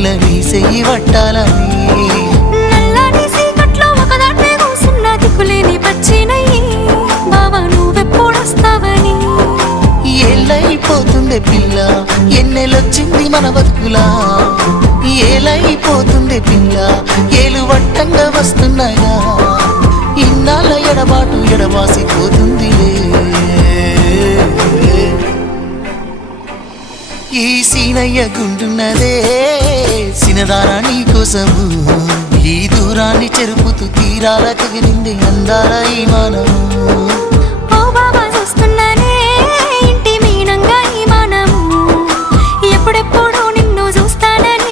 పిల్ల నీ చెయ్యి పట్టాలని నల్లని సీకట్లో ఒకదాన్నే కూసున్న దిక్కులేని పచ్చినయ్యి బావా నువ్వెప్పుడొస్తావని ఏళ్ళైపోతుంది పిల్ల ఎన్నెలొచ్చింది మన బతుకులా ఏలైపోతుంది పిల్ల ఏలు వట్టంగా వస్తున్నాయా ఇన్నాళ్ళ ఎడబాటు ఎడబాసిపోతుందిలే ఈ సీనయ్య గుంటున్నదే సినదారా నీ కోసము ఈ దూరాన్ని చెరుపుతూ తీరాల కగిలింది అందాల ఈ మానము